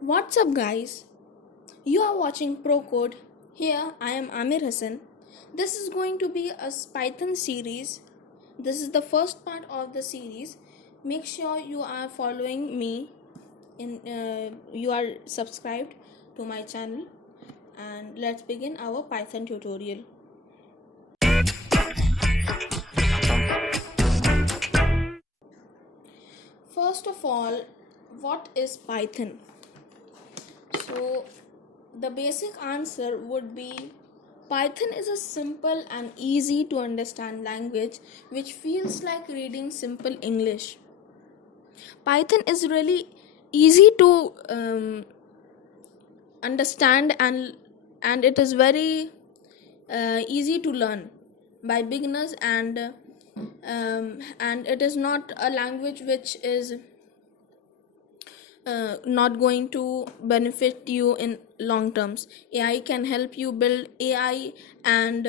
What's up, guys? You are watching proCode. Here I am Amir Hassan. This is going to be a Python series. This is the first part of the series. Make sure you are following me you are subscribed to my channel, and let's begin our Python tutorial. First of all, what is Python? So the basic answer would be Python is a simple and easy to understand language which feels like reading simple English. Python is really easy to understand, and it is very easy to learn by beginners, and it is not a language which is not going to benefit you in long terms. AI can help you build AI, and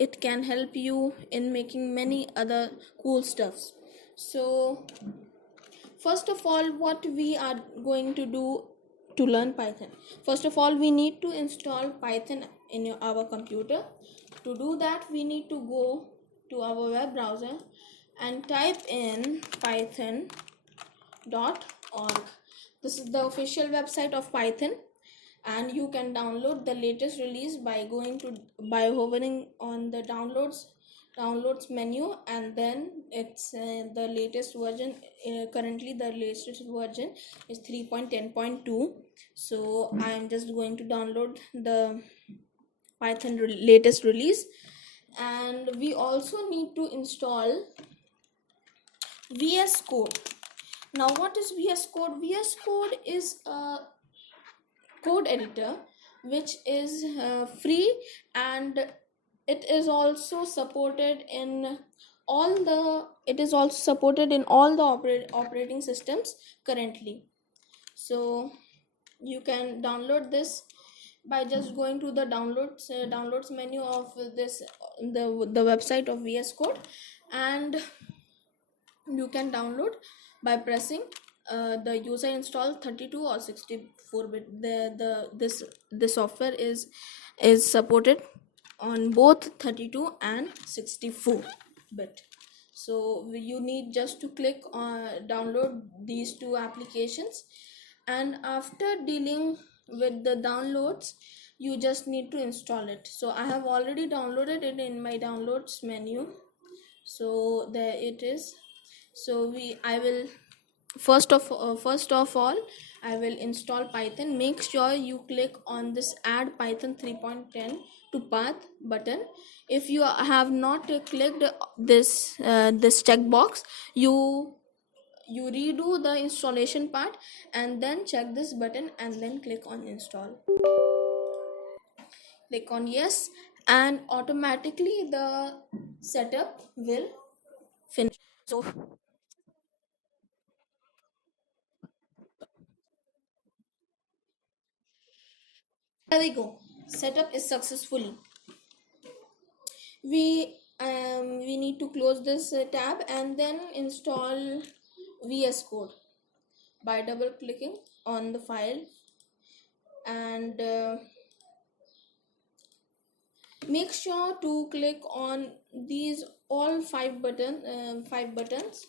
it can help you in making many other cool stuffs. So first of all, what we are going to do to learn Python, first of all we need to install Python in our computer. To do that, we need to go to our web browser and type in python.org. This is the official website of Python, and you can download the latest release by hovering on the downloads menu, and then it's the latest version. Currently the latest version is 3.10.2. so I am just going to download the Python latest release. And we also need to install VS Code. Now, what is VS Code? VS Code is a code editor which is free, and it is also supported in all the operating systems currently. So you can download this by just going to the downloads menu of the website of VS Code, and you can download by pressing the user install 32 or 64-bit. The software is supported on both 32 and 64-bit. So you need just to click on download these two applications, and after dealing with the downloads, you just need to install it. So I have already downloaded it in my downloads menu, so there it is. So I will first of all I will install Python. Make sure you click on this add Python 3.10 to path button. If you have not clicked this checkbox, you redo the installation part and then check this button and then click on install. Click on yes, and automatically the setup will finish. So there we go. Setup is successfully. We need to close this tab and then install VS Code by double clicking on the file, and make sure to click on these all five buttons,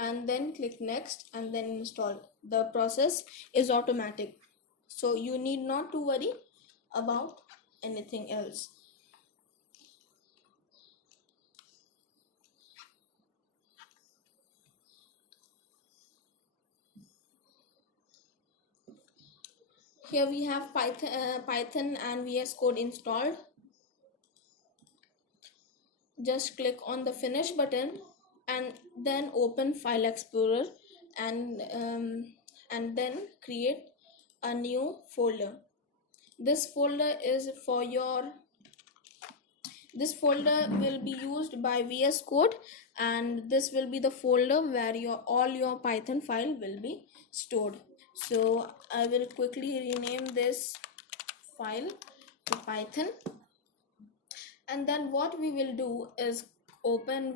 and then click next and then install. The process is automatic, so you need not to worry about anything else. Here we have Python and VS Code installed. Just click on the finish button and then open File Explorer, and then create a new folder. This folder will be used by VS Code, and this will be the folder where all your Python file will be stored. So I will quickly rename this file to Python, and then what we will do is open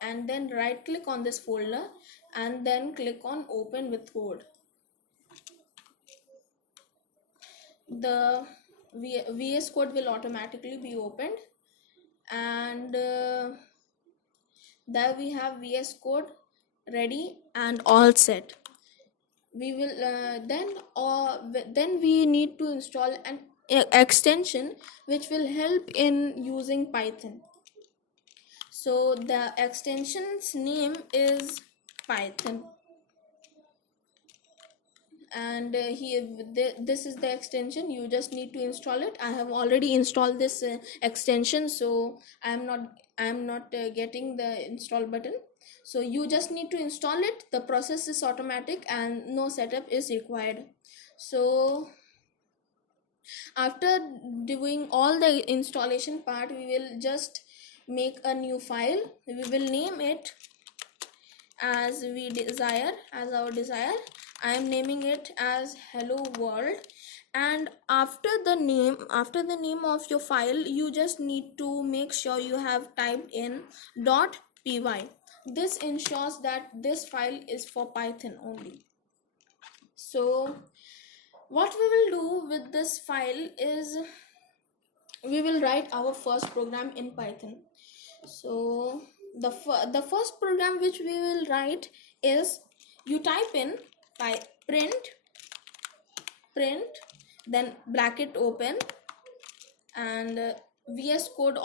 and then right click on this folder and then click on open with code. the VS Code will automatically be opened, and there we have VS Code ready and all set. We will then we need to install an extension which will help in using Python. So the extension's name is Python, and this is the extension. You just need to install it. I have already installed this extension, so I am not getting the install button. So you just need to install it. The process is automatic and no setup is required. So after doing all the installation part, we will just make a new file. We will name it as our desire. I am naming it as hello world, and after the name of your file, you just need to make sure you have typed in .py. This ensures that this file is for Python only. So what we will do with this file is we will write our first program in Python. So the first program which we will write is, you type in print, then bracket open, and VS Code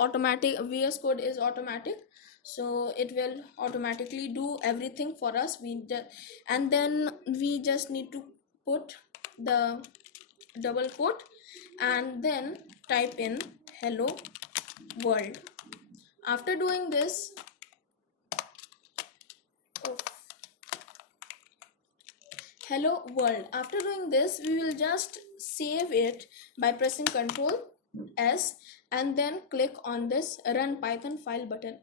is automatic, so it will automatically do everything for us. And then we just need to put the double quote and then type in hello world. After doing this, hello world, after doing this, we will just save it by pressing Ctrl S and then click on this run Python file button.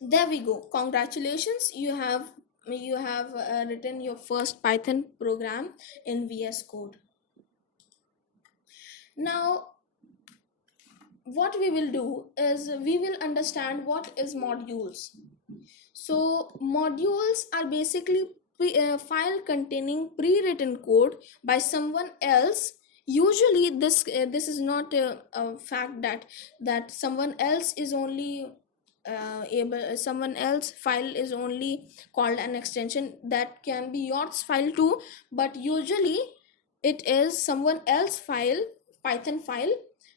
There we go. Congratulations, you have written your first Python program in VS Code. Now what we will do is we will understand what is modules. So modules are basically file containing pre-written code by someone else. Usually this is not a fact that someone else is only someone else file is only called an extension. That can be your file too, but usually it is someone else file, Python file,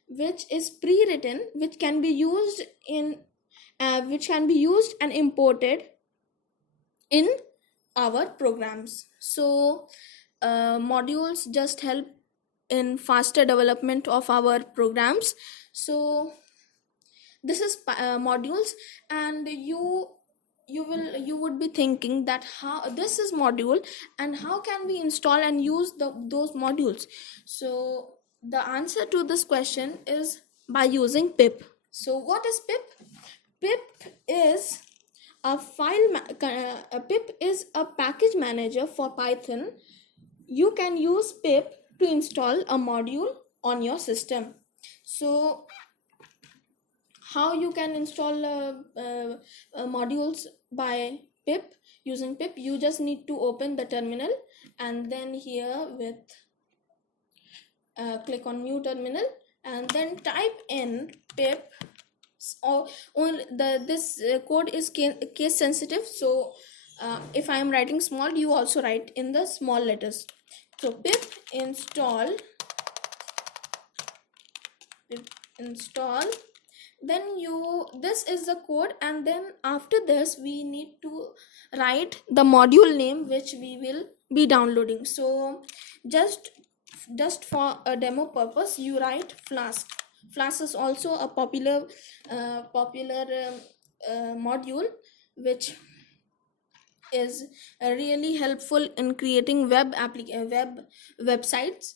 which is pre-written, which can be used and imported in our programs. So modules just help in faster development of our programs. So this is modules, and you would be thinking that how this is module and how can we install and use those modules. So the answer to this question is by using pip. So what is pip? Pip is pip is a package manager for Python. You can use pip to install a module on your system. So how you can install modules by pip, using pip? You just need to open the terminal, and then here with click on new terminal, and then type in pip. Or this code is case sensitive, so if I am writing small, you also write in the small letters. So pip install, then this is the code, and then after this we need to write the module name which we will be downloading. So just for a demo purpose, you write Flask. Flask is also a popular module which is really helpful in creating websites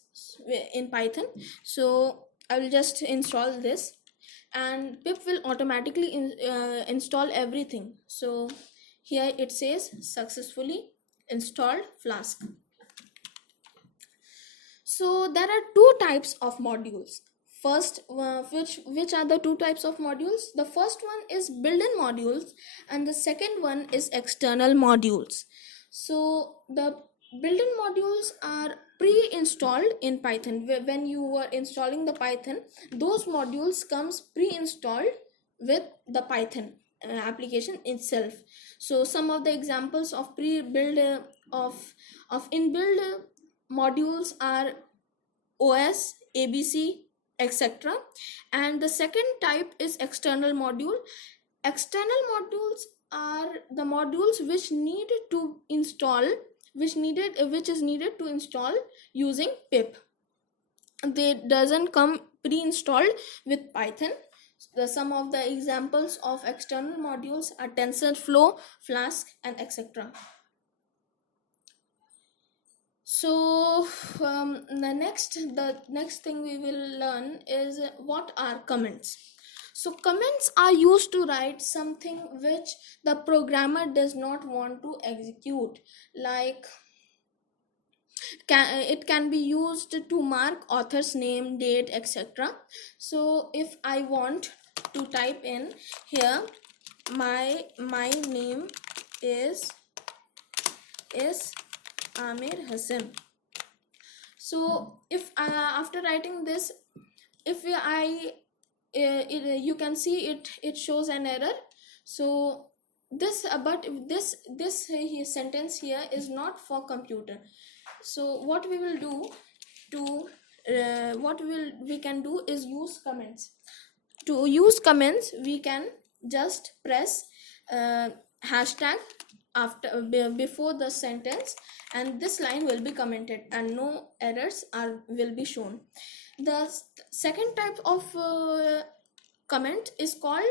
in Python. So I will just install this, and pip will automatically install everything. So here it says successfully installed Flask. So there are two types of modules. First, which are the two types of modules? The first one is built-in modules, and the second one is external modules. So the built-in modules are pre-installed in Python. When you are installing the Python, those modules comes pre-installed with the Python application itself. So some of the examples of pre-build of inbuilt modules are OS, ABC, etc. And the second type is external module. External modules are the modules which need to install, which is needed to install using pip. They doesn't come pre-installed with Python. Some of the examples of external modules are TensorFlow, Flask, and etc. So the next thing we will learn is what are comments. So comments are used to write something which the programmer does not want to execute, like it can be used to mark author's name, date, etc. So if I want to type in here, my name is Amir Hassan. So if after writing this, if you can see it shows an error. So this sentence here is not for computer. So what we will do to we can do is use comments. To use comments, we can just press hashtag after before the sentence, and this line will be commented and no errors will be shown. The second type of comment is called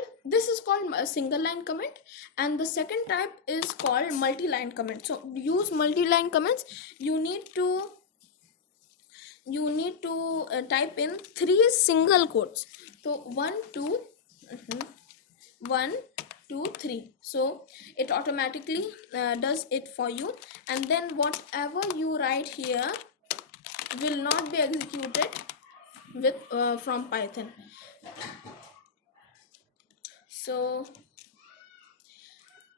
a single line comment, and the second type is called multi-line comment. So use multi-line comments, you need to type in 3 single quotes. So 1 2 3. So it automatically does it for you, and then whatever you write here will not be executed with from Python. So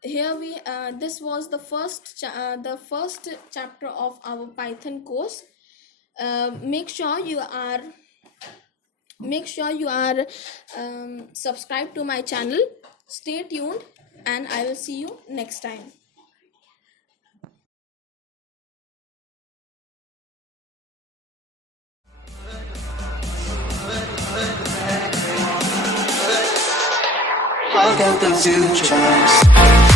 here we this was the first chapter of our Python course. Make sure you are subscribed to my channel. Stay tuned, and I will see you next time. I'll get the 2 tracks.